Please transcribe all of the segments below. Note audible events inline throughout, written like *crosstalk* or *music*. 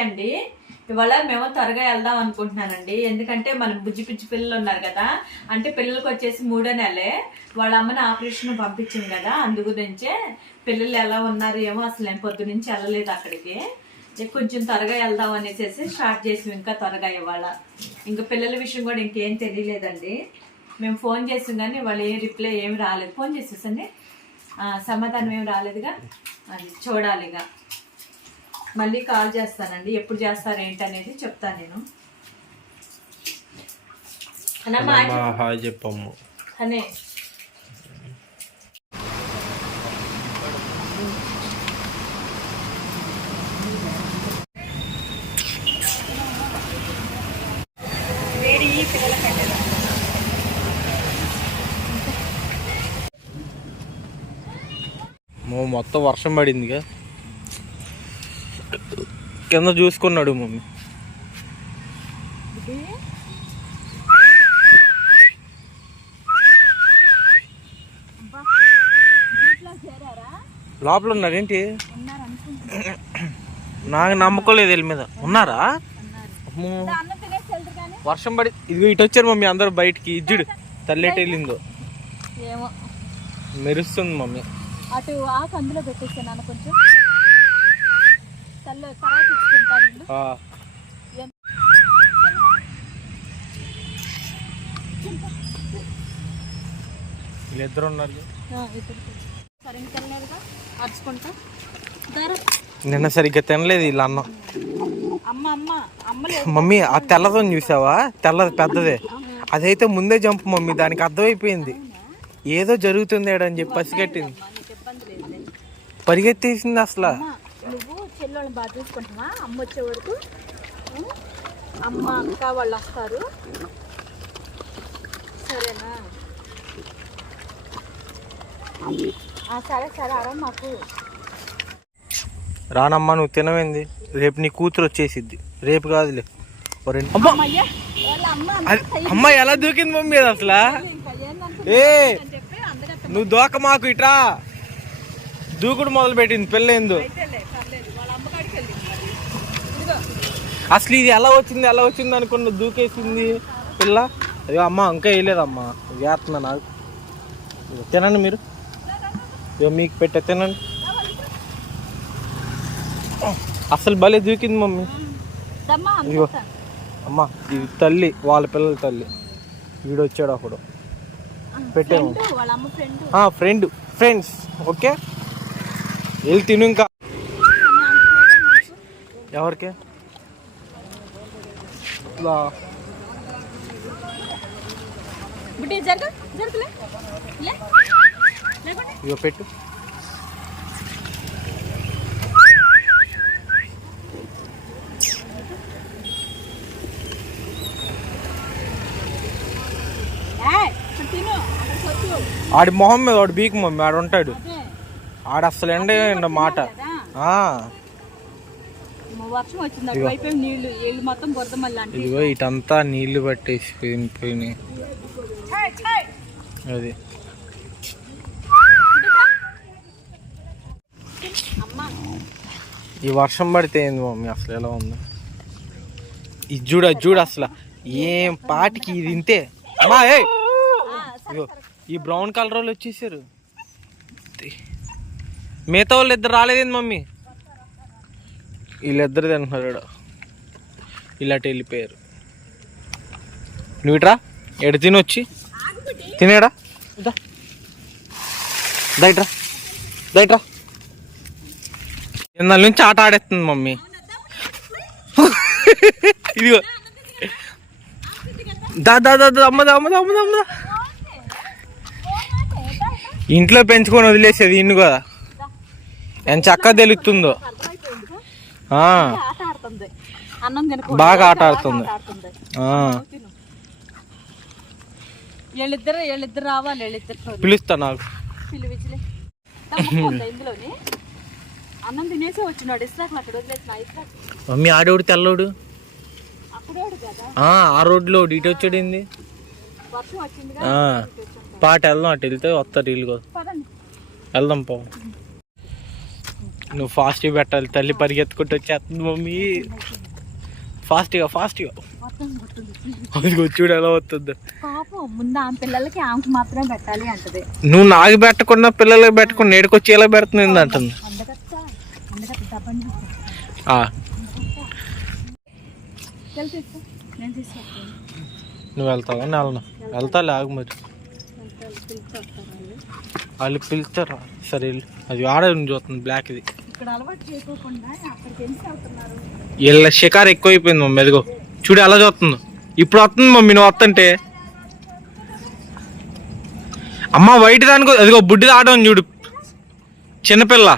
అండి. ఇవాళ మేము త్వరగా వెళ్దాం అనుకుంటున్నానండి. ఎందుకంటే మన బుజ్జి పిచ్చి పిల్లలు ఉన్నారు కదా. అంటే పిల్లలకి వచ్చేసి మూడో నెలే. వాళ్ళ అమ్మని ఆపరేషన్ పంపించింది కదా. అందు గురించే పిల్లలు ఎలా ఉన్నారు ఏమో అసలు నేను పొద్దు నుంచి వెళ్ళలేదు అక్కడికి. కొంచెం త్వరగా వెళ్దాం అనేసి స్టార్ట్ చేసి ఇంకా త్వరగా ఇవాళ. ఇంకా పిల్లల విషయం కూడా ఇంకేం తెలియలేదండి. మేము ఫోన్ చేసాం కానీ వాళ్ళు ఏ రిప్లై ఏమి రాలేదు. ఫోన్ చేసేసండి. సమాధానం ఏమి రాలేదుగా? అది చూడాలి ఇక. మళ్ళీ కాల్ చేస్తానండి. ఎప్పుడు చేస్తారు ఏంటి అనేది చెప్తాను నేను. అమ్మా హాయ్ చెప్పమ్మ. అనే మొత్తం వర్షం పడిందిగా. కింద చూసుకున్నాడు మమ్మీ. లోపల ఉన్నారేంటి నాకు నమ్మకం లేదు వీళ్ళ మీద. ఉన్నారా. వర్షం పడి ఇదిగో ఇటు వచ్చారు మమ్మీ అందరు బయటికి. ఇజ్జుడు తల్లేటి వెళ్ళిందో. మెరుస్తుంది మమ్మీ. అటు ఆ కందులో పెట్టేసాను కొంచెం. తల్లి తర్వాత ఇచ్చుకుంటారు ఇల్లు. ఆ. వీళ్ళిద్దరు ఉన్నారు సరిగ్గా తినలేదుగా? అరుచుకుంటా. దారా. నిన్న సరిగ్గా తినలేదు వీళ్ళ అన్నం. అమ్మ అమ్మ అమ్మ లేదు. మమ్మీ ఆ తెల్లదని చూసావా? తెల్లది పెద్దదే. అదైతే ముందే జంపు మమ్మీ దానికి అర్థమైపోయింది. ఏదో జరుగుతుంది అని చెప్పి పసిగట్టింది. పరిగెత్తేసింది అసలు. నువ్వు చెల్లెళ్ళని బాగా చూసుకుంటున్నా అమ్మ వచ్చే వరకు? అమ్మ అక్క వాళ్ళు వస్తారు. సరేనా? సరే సరే అరా మాకు. రానమ్మా నువ్వు తినవేంది? రేపు నీ కూతురు వచ్చేసిద్ది. రేపు కాదులే. ఓ రెండు అమ్మా! అయ్యా వాళ్ళ అమ్మ అది- అమ్మా ఎలా దూకింది మమ్మీ అసలు? ఏ! నువ్వు దూక మాకు ఇట్రా. దూకుడు మొదలు పెట్టింది. ఇదిగో అసలు ఇది ఎలా వచ్చింది ఎలా వచ్చింది అనుకున్న దూకేసింది పిల్ల? అయ్యో అమ్మ ఇంకా వేయలేదమ్మా. వేస్తున్నా నాకు. తినండి మీరు. ఇదిగో మీకు పెట్టే తినండి. అసలు భలే దూకింది మమ్మీ. ఇదిగో. అమ్మ ఇది తల్లి వాళ్ళ పిల్లల తల్లి. వీడు వచ్చాడు అప్పుడు పెట్టాము. Friend friends okay? వెళ్ళి తిను ఇంకా. ఎవరికి? ఇగో పెట్టు. ఆడి మొహం మీద వాడు బీక్ మమ్మీ ఆడు ఉంటాడు ఆడ అసలు ఎండ మాట. ఇదిగో ఇటంతా నీళ్ళు పట్టేసి పోయి- పోయినాయి. అది. ఈ వర్షం పడితే ఏంది మమ్మీ? అసలు ఎలా ఉంది? ఇది చూడు చూడు అసలు. ఏం పాటికి ఇది ఇంతే? అమ్మా ఏ ఈ బ్రౌన్ కలర్ వాళ్ళు వచ్చేసారు. మిగతా వాళ్ళు ఇద్దరు రాలేదేంది మమ్మీ? వీళ్ళిద్దరు తింటున్నారు ఇక్కడ ఇలాంటి వెళ్ళిపోయారు. నువ్వు ఇట్రా ఎడ తినొచ్చి తినేడా? దయట్రా దయట్రా దైట్రా నుంచి ఆట ఆడేస్తుంది మమ్మీ. ఇదిగో. దా దా దా దా, అమ్మదా అమ్మదా అమ్మదా అమ్మదా ఇంట్లో పెంచుకొని వదిలేసేది ఇన్ను కదా. ఎంత చక్కగా తెలుస్తుందో. బాగా ఆట ఆడుతుంది. వీళ్ళిద్దరు వీళ్ళిద్దరు రావాలి వీళ్ళిద్దరు పిలుస్తా నాకు. *laughs* అన్నం తినేసి వచ్చినాడు. అక్కడ వదిలేసిన మమ్మీ ఆడోడు తెల్లోడు ఆ, రోడ్లో ఇటు వచ్చాడు. ఏంది పాట వెళ్దాం అటు వెళ్తే వస్తారు వీళ్ళు వెళ్దాం పో నువ్వు ఫాస్ట్గా పెట్టాలి తల్లి పరిగెత్తుకుంటూ వచ్చేస్తుంది మమ్మీ. ఫాస్ట్గా ఫాస్ట్గా అదిగో చూడు ఎలా వస్తుంది. పాపం ముందు ఆమె పిల్లలకి ఆమెకి మాత్రమే పెట్టాలి అంటది. నువ్వు నాకు పెట్టకుండా పిల్లలకి పెట్టకుండా నేడుకొచ్చి ఎలా పెడుతుంది అంటుంది. నువ్వు వెళ్తావా? నేను వెళ్ళను. వెళ్తా లేకు మరి. వాళ్ళు పిలుస్తారా? సరే. అది ఆడ చూస్తుంది బ్లాక్ ఇది. ఇక్కడ అలవాటు చేసుకోకుండా అక్కడికి ఎందుకు వెళ్తున్నారు? వీళ్ళ షికారు ఎక్కువైపోయింది మమ్మీ ఎదుగో చూడు ఎలా చూస్తుందో. ఇప్పుడు వస్తుంది మమ్మీ నువ్వు వస్తుంటే. అమ్మ వైట్ దానికి అదిగో బుడ్డి ఆడని చూడు. చిన్నపిల్ల.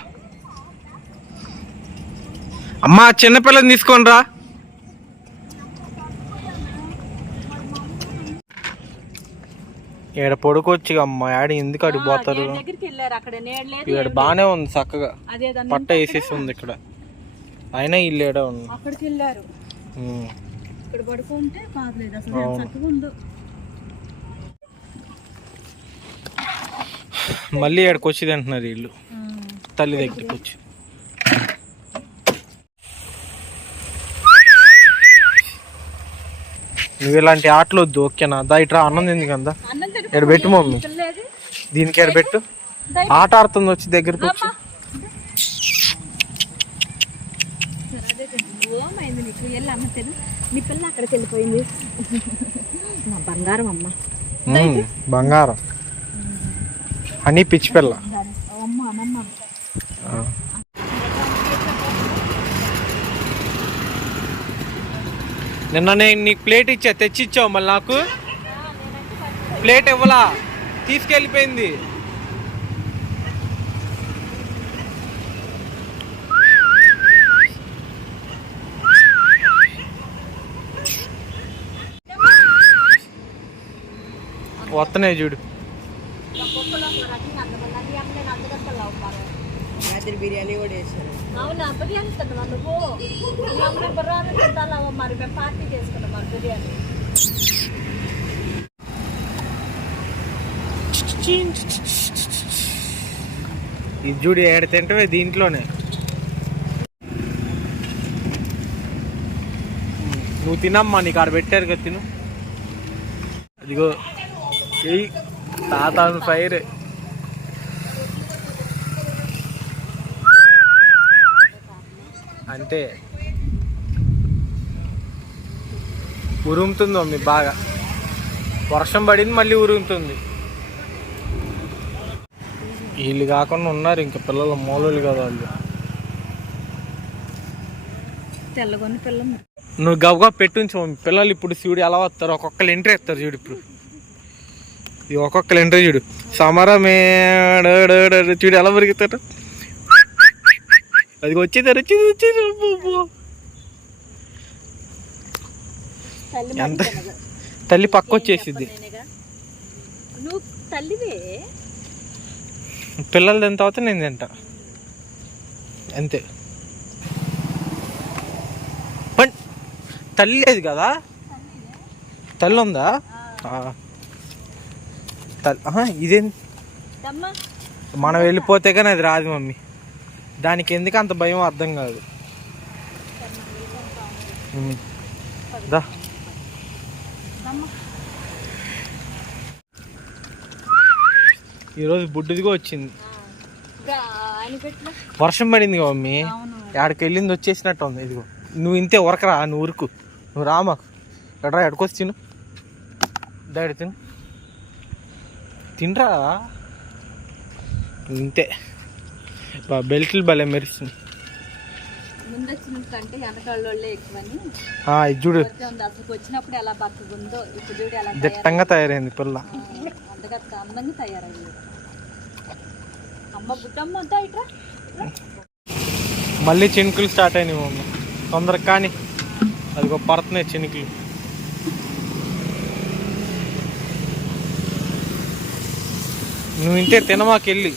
అమ్మా చిన్నపిల్లని తీసుకోండి రా. ఈడ పడుకోవచ్చు అమ్మ ఆడ ఎందుకు అడిగి పోతారు? నేడు దగ్గరికి వెళ్ళారు. అక్కడ నేడు లేదు ఇక్కడ బాగానే ఉంది చక్కగా. పట్ట వేసేసి ఉంది ఇక్కడ. అయినా ఇల్లు ఏడ ఉంది? అక్కడికి వెళ్ళారు. ఉమ్. ఇక్కడ పడుకుంటే బాగలేదు. అసలు ఎంత అవును. చక్కగా ఉందో మళ్ళీ ఇక్కడికి వచ్చి తింటున్నారు వీళ్ళు. తల్లి దగ్గరికి వచ్చి. నువ్వు ఇలాంటి ఆటలు వద్దు ఓకేనా? దా ఇట్రా అన్నం తింది కదా? ఇక్కడ పెట్టు మమ్మీ. దీనికి ఎక్కడ పెట్టు. ఆట ఆడుతుంది వచ్చి దగ్గరికి వచ్చి. బంగారం అమ్మ. ఉమ్, బంగారం. హనీ పిచ్చి పిల్ల. అమ్మమ్మ. నిన్న నేను నీకు ప్లేట్ ఇచ్చా తెచ్చిచ్చావు మళ్ళీ నాకు. ప్లేట్ ఇవ్వలా తీసుకెళ్ళిపోయింది. వస్తున్నాయి చూడు. బిర్యానీ కూడా వేసాను అవునా? బిర్యానీ తిన్నావా నువ్వు. మీ బిర్యానీ తింటావా మరి మేము పార్టీ చేసుకున్నాం మరి బిర్యానీ. ఇది చూడు ఏడు తింటవే దీంట్లోనే. నువ్వు తినమ్మా నీకు ఆడ పెట్టారు కదా తిను. అదిగో ఎయ్ తాత ఫైర్ అంతే. ఉరుముతుంది మమ్మీ బాగా. వర్షం పడింది మళ్ళీ ఉరుముతుంది. వీళ్ళు కాకుండా ఉన్నారు ఇంకా పిల్లలు మూలలు కదా వాళ్ళు. తెల్లగొని నువ్వు గబగబా పెట్టుంచు పిల్లలు ఇప్పుడు చూడు ఎలా వస్తారు. ఒక్కొక్కరు ఎంట్రీ ఎత్తారు చూడు ఇప్పుడు. ఇది ఒక్కొక్కరు ఎంట్రీ చూడు. సమరమే చూడు ఎలా పెరుగుతారు. అది వచ్చేదారు వచ్చేది వచ్చేది ఎంత? తల్లి పక్క తల్లివే? పిల్లలు తిన్న తర్వాత నేను తింటా. అంతే. తల్లి లేదు కదా? తల్లి ఉందా? ఇదేం? మనం వెళ్ళిపోతే కానీ అది రాదు మమ్మీ. దానికి ఎందుకు అంత భయం అర్థం కాదు. దా. ఈరోజు బుడ్డిదిగా వచ్చింది. వర్షం పడింది కదా మమ్మీ. ఆడికి వెళ్ళింది వచ్చేసినట్టు ఉంది. ఇదిగో. నువ్వు ఇంతే ఉరకరా నువ్వు ఉరుకు. నువ్వు రా మాకు. ఎడరా ఎడకొచ్చి తిను. దాడి తిను. తినరా? ఇంతే. బెల్ట్లు భలే మెరుస్తుంది. ఇది చూడు. దిట్టంగా తయారైంది పిల్ల. మళ్ళీ చినుకులు స్టార్ట్ అయినాయి మమ్మీ తొందరగా కానీ అదిగో పడుతున్నాయి చినుకులు. నువ్వు ఇంటే తినమాకెళ్ళి.